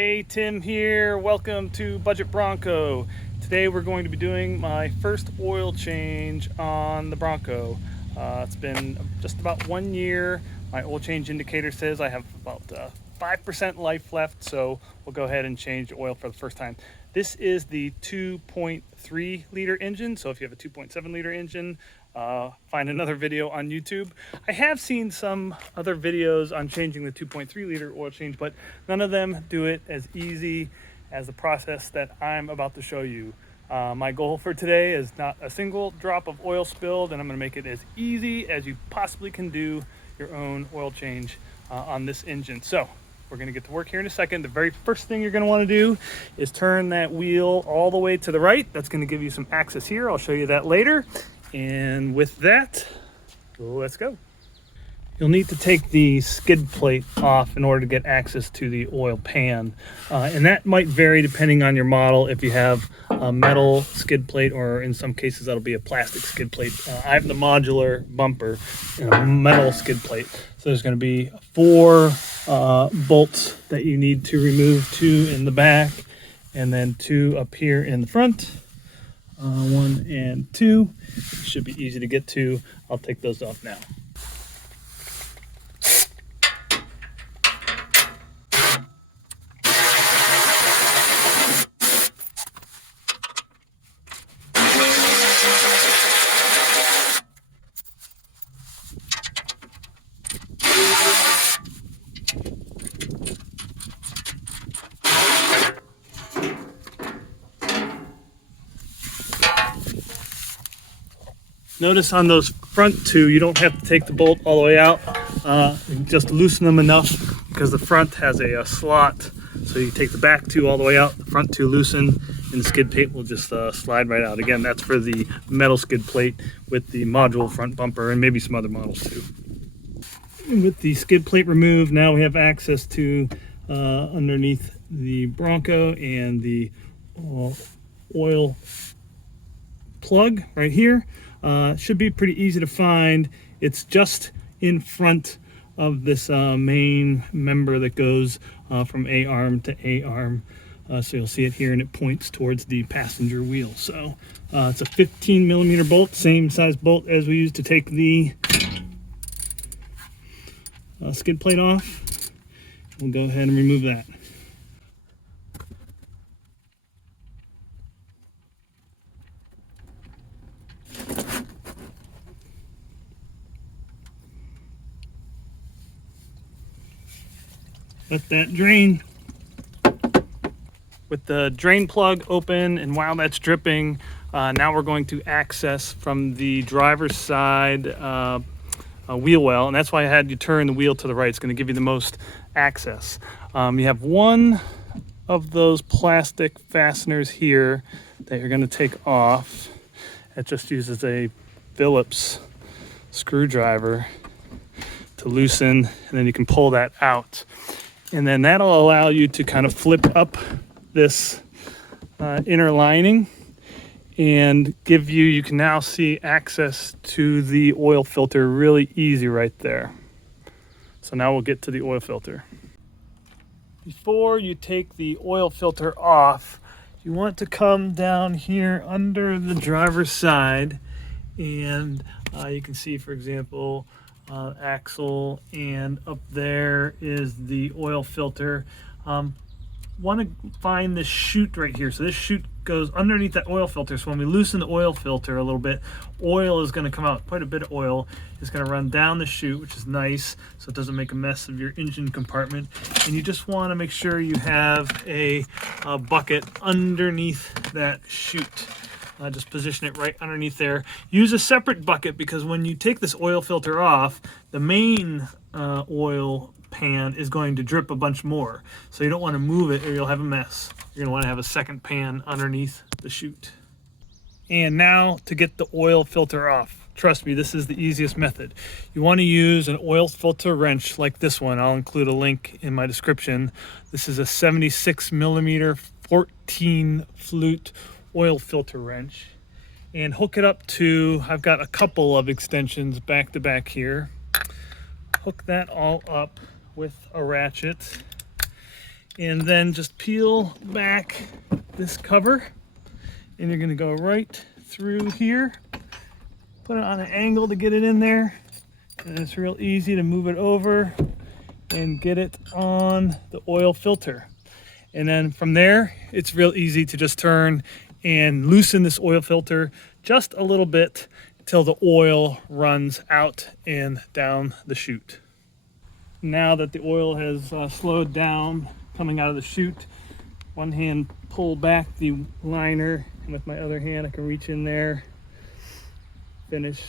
Hey, Tim here. Welcome to Budget Bronco. Today we're going to be doing my first oil change on the Bronco. It's been just about 1 year. My oil change indicator says I have about 5% life left, so we'll go ahead and change the oil for the first time. This is the 2.3 liter engine, so if you have a 2.7 liter engine, find another video on YouTube. I have seen some other videos on changing the 2.3 liter oil change, but none of them do it as easy as the process that I'm about to show you. My goal for today is not a single drop of oil spilled, and I'm going to make it as easy as you possibly can do your own oil change on this engine. So we're going to get to work here in a second. The very first thing you're going to want to do is turn that wheel all the way to the right. That's going to give you some access here. I'll show you that later. And with that, let's go. You'll need to take the skid plate off in order to get access to the oil pan. And that might vary depending on your model. If you have a metal skid plate, or in some cases that'll be a plastic skid plate. I have the modular bumper and a metal skid plate. So there's going to be 4 bolts that you need to remove, 2 in the back and then 2 up here in the front. 1 and 2 should be easy to get to. I'll take those off now. Notice on those front 2, you don't have to take the bolt all the way out. Just loosen them enough because the front has a slot. So you take the back 2 all the way out, the front 2 loosen, and the skid plate will just slide right out. Again, that's for the metal skid plate with the module front bumper and maybe some other models too. And with the skid plate removed, now we have access to underneath the Bronco and the oil plug right here. Should be pretty easy to find. It's just in front of this main member that goes from A-arm to A-arm. So you'll see it here, and it points towards the passenger wheel. So it's a 15 millimeter bolt, same size bolt as we used to take the skid plate off. We'll go ahead and remove that. Let that drain. With the drain plug open, and while that's dripping, now we're going to access from the driver's side wheel well, and that's why I had you turn the wheel to the right. It's going to give you the most access. You have one of those plastic fasteners here that you're going to take off. It just uses a Phillips screwdriver to loosen, and then you can pull that out. And then that'll allow you to kind of flip up this inner lining and you can now see access to the oil filter really easy right there. So now we'll get to the oil filter. Before you take the oil filter off, you want to come down here under the driver's side, and you can see, for example, axle, and up there is the oil filter. Want to find this chute right here. So this chute goes underneath that oil filter. So when we loosen the oil filter a little bit, oil is going to come out. Quite a bit of oil is going to run down the chute, which is nice, so it doesn't make a mess of your engine compartment. And you just want to make sure you have a bucket underneath that chute. Just position it right underneath there. Use a separate bucket, because when you take this oil filter off, the main oil pan is going to drip a bunch more. So you don't want to move it or you'll have a mess. You're going to want to have a second pan underneath the chute. And now to get the oil filter off. Trust me, this is the easiest method. You want to use an oil filter wrench like this one. I'll include a link in my description. This is a 76 millimeter 14 flute oil filter wrench, and hook it up to, I've got a couple of extensions back to back here. Hook that all up with a ratchet, And then just peel back this cover, and you're gonna go right through here, put it on an angle to get it in there, and it's real easy to move it over and get it on the oil filter. And then from there, it's real easy to just turn and loosen this oil filter just a little bit until the oil runs out and down the chute. Now that the oil has slowed down coming out of the chute, one hand pull back the liner, and with my other hand I can reach in there, finish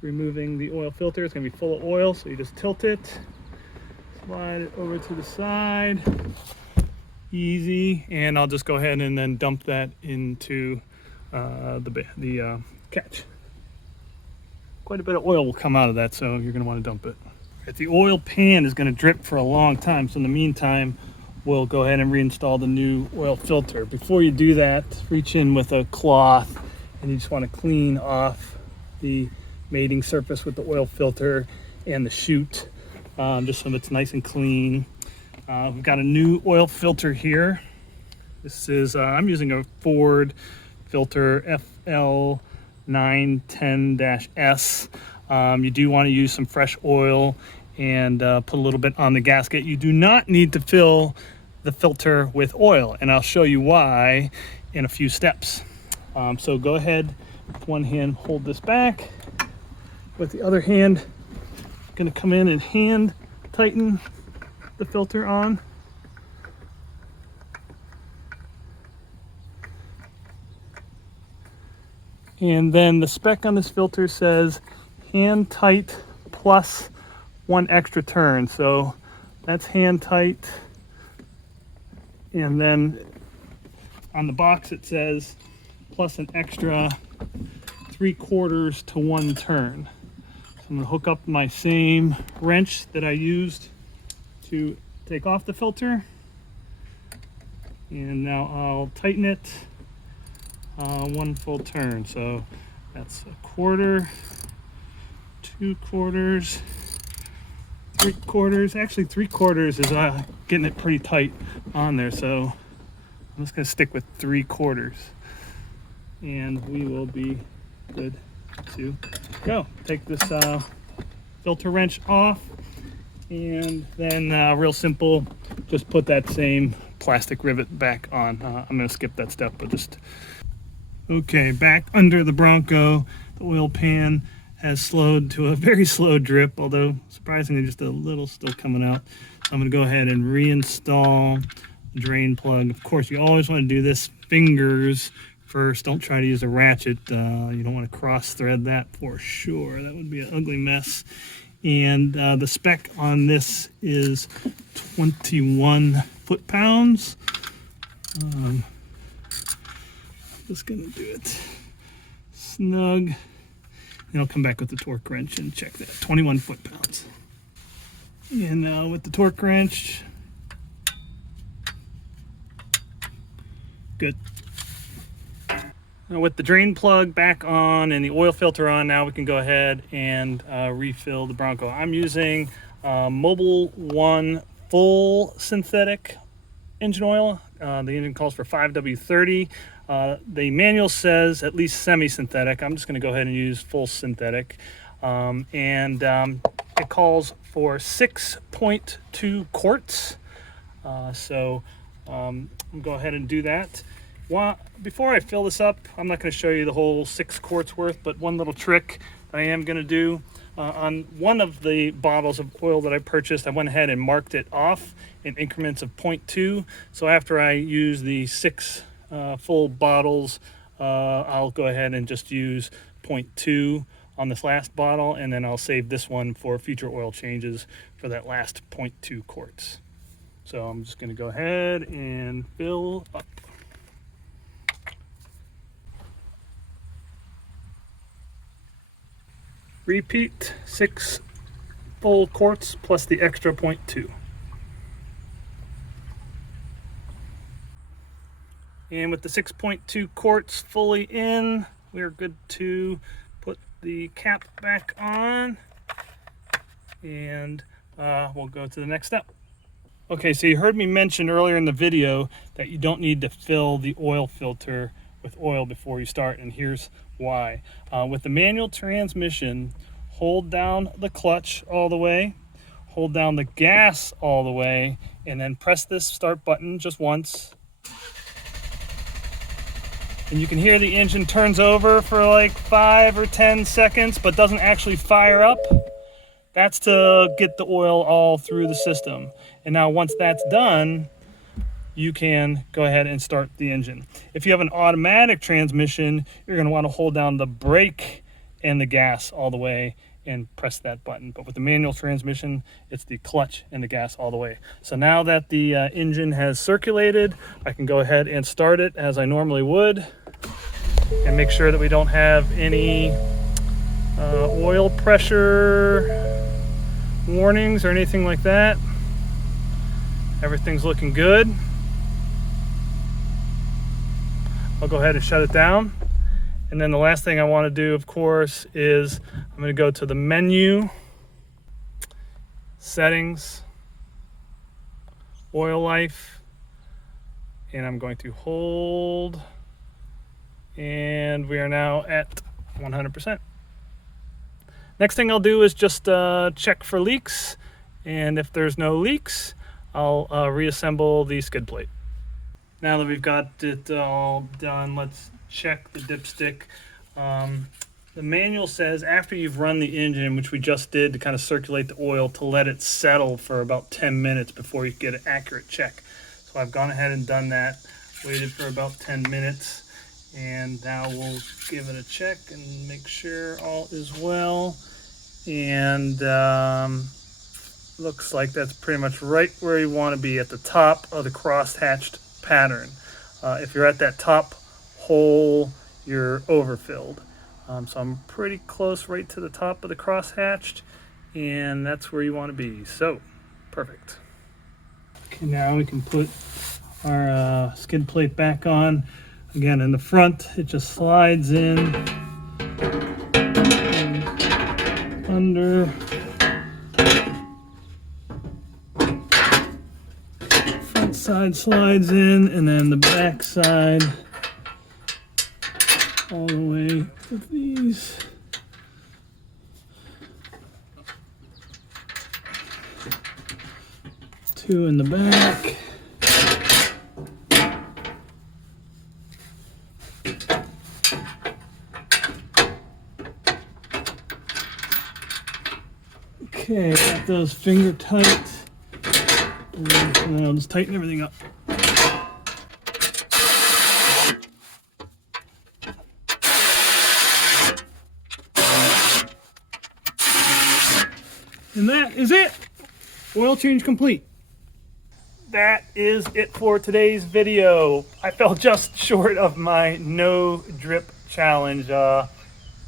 removing the oil filter. It's going to be full of oil, so you just tilt it, slide it over to the side, easy, and I'll just go ahead and then dump that into the catch. Quite a bit of oil will come out of that, so you're going to want to dump it. The oil pan is going to drip for a long time, so in the meantime we'll go ahead and reinstall the new oil filter. Before you do that, reach in with a cloth and you just want to clean off the mating surface with the oil filter and the chute, just so it's nice and clean. We've got a new oil filter here. This is, I'm using a Ford filter FL910-S. You do want to use some fresh oil and put a little bit on the gasket. You do not need to fill the filter with oil, and I'll show you why in a few steps. So go ahead, with one hand hold this back, with the other hand I'm going to come in and hand tighten the filter on. And then the spec on this filter says hand tight plus 1 extra turn. So that's hand tight. And then on the box it says plus an extra 3/4 to 1 turn. So I'm gonna hook up my same wrench that I used to take off the filter. And now I'll tighten it 1 full turn. So that's 1/4, 2/4, 3/4. Actually 3/4 is getting it pretty tight on there. So I'm just gonna stick with 3/4. And we will be good to go. Take this filter wrench off, and then real simple, just put that same plastic rivet back on. I'm going to skip that step, but just okay, back under the Bronco. The oil pan has slowed to a very slow drip, although surprisingly just a little still coming out. So I'm going to go ahead and reinstall the drain plug. Of course, you always want to do this fingers first. Don't try to use a ratchet. You don't want to cross thread that for sure. That would be an ugly mess. And the spec on this is 21 foot-pounds. I'm just gonna do it snug, and I'll come back with the torque wrench and check that. 21 foot-pounds. And with the torque wrench, good. Now with the drain plug back on and the oil filter on, now we can go ahead and refill the Bronco. I'm using Mobil 1 full synthetic engine oil. The engine calls for 5W30. The manual says at least semi-synthetic. I'm just going to go ahead and use full synthetic. It calls for 6.2 quarts. So I'll go ahead and do that. Well, before I fill this up, I'm not going to show you the whole 6 quarts worth, but one little trick that I am going to do. On one of the bottles of oil that I purchased, I went ahead and marked it off in increments of 0.2. So after I use the 6 full bottles, I'll go ahead and just use 0.2 on this last bottle, and then I'll save this one for future oil changes for that last 0.2 quarts. So I'm just going to go ahead and fill up. Repeat 6 full quarts plus the extra 0.2. And with the 6.2 quarts fully in, we're good to put the cap back on, and we'll go to the next step. Okay, so you heard me mention earlier in the video that you don't need to fill the oil filter with oil before you start, and here's why. With the manual transmission, hold down the clutch all the way, hold down the gas all the way, and then press this start button just once. And you can hear the engine turns over for like 5 or 10 seconds, but doesn't actually fire up. That's to get the oil all through the system. And now once that's done, you can go ahead and start the engine. If you have an automatic transmission, you're gonna wanna hold down the brake and the gas all the way and press that button. But with the manual transmission, it's the clutch and the gas all the way. So now that the engine has circulated, I can go ahead and start it as I normally would and make sure that we don't have any oil pressure warnings or anything like that. Everything's looking good. I'll go ahead and shut it down. And then the last thing I want to do, of course, is I'm going to go to the menu, settings, oil life, and I'm going to hold, and we are now at 100%. Next thing I'll do is just check for leaks, and if there's no leaks, I'll reassemble the skid plate. Now that we've got it all done, let's check the dipstick. The manual says after you've run the engine, which we just did to kind of circulate the oil, to let it settle for about 10 minutes before you get an accurate check. So I've gone ahead and done that, waited for about 10 minutes, and now we'll give it a check and make sure all is well. And looks like that's pretty much right where you want to be, at the top of the cross-hatched pattern. If you're at that top hole, you're overfilled. So I'm pretty close right to the top of the cross-hatched, and that's where you want to be. So, perfect. Okay, now we can put our skid plate back on. Again, in the front, it just slides in and under. Front side slides in, and then the back side all the way with these. Two in the back. Okay, got those finger tight. And then I'll just tighten everything up. And that is it. Oil change complete. That is it for today's video. I fell just short of my no drip challenge.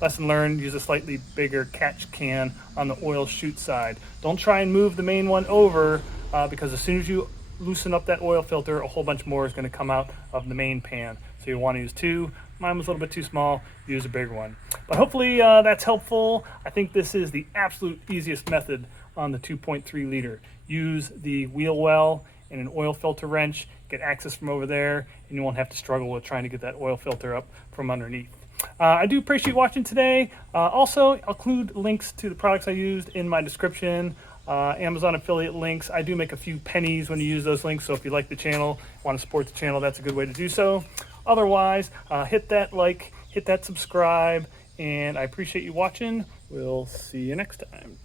Lesson learned, use a slightly bigger catch can on the oil chute side. Don't try and move the main one over because as soon as you loosen up that oil filter, a whole bunch more is going to come out of the main pan. So you want to use two. Mine was a little bit too small, use a bigger one. But hopefully that's helpful. I think this is the absolute easiest method on the 2.3 liter. Use the wheel well and an oil filter wrench, get access from over there, and you won't have to struggle with trying to get that oil filter up from underneath. I do appreciate watching today. Also, I'll include links to the products I used in my description. Amazon affiliate links. I do make a few pennies when you use those links, so if you like the channel, want to support the channel, that's a good way to do so. Otherwise, hit that like, hit that subscribe, and I appreciate you watching. We'll see you next time.